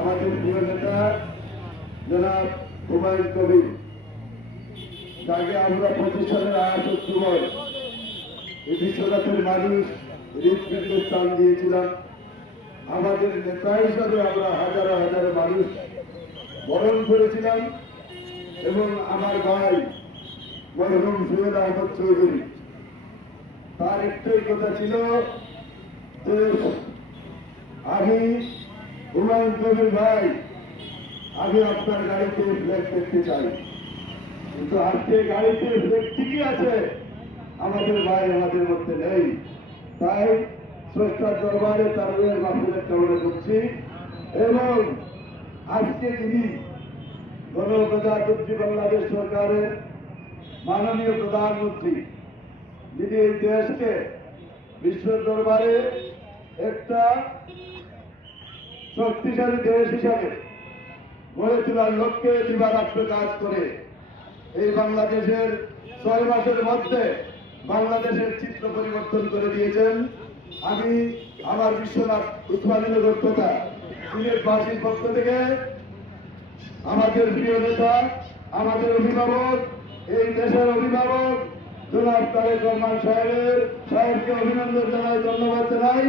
আমাদের প্রিয় নেতা জনাব হুমায়ুন কবির, তাকে আমরা 25 সালের 8 অক্টোবর এই বিশ্বনাথের মানুষ হৃদপিণ্ডে স্থান দিয়েছিলাম। আমাদের নেতা হিসাবে আমরা হাজারো হাজারো মানুষ বরণ করেছিলাম এবং আমার ভাই মরহুম সৈয়দ আহমদ চৌধুরী, তার একটাই কথা ছিল যে আমি হুমায়ুন কবির ভাই, আমি আপনার গাড়িতে ফ্ল্যাগ দেখতে চাই। কিন্তু আজকে গাড়িতে ফ্ল্যাগ ঠিকই আছে, আমাদের ভাই আমাদের মধ্যে নেই। তাই স্রষ্টার দরবারে তার মাহফিলের কামনা করছি। এবং আজকে তিনি গণপ্রজাতন্ত্রী বাংলাদেশ সরকারের মাননীয় প্রধানমন্ত্রী, যিনি এই দেশকে বিশ্ব দরবারে একটা শক্তিশালী দেশ হিসাবে গড়ে তোলার লক্ষ্যে দিবারাত্র কাজ করে এই বাংলাদেশের 6 মাসের মধ্যে বাংলাদেশের চিত্র পরিবর্তন করে দিয়েছেন। আমি আমার বিশ্বনাথ উসমানীনগর তথা সিলেটবাসীর পক্ষ থেকে আমাদের প্রিয় নেতা, আমাদের অভিভাবক, এই দেশের অভিভাবক জনাব তারেক রহমান সাহেবকে অভিনন্দন জানাই, ধন্যবাদ জানাই।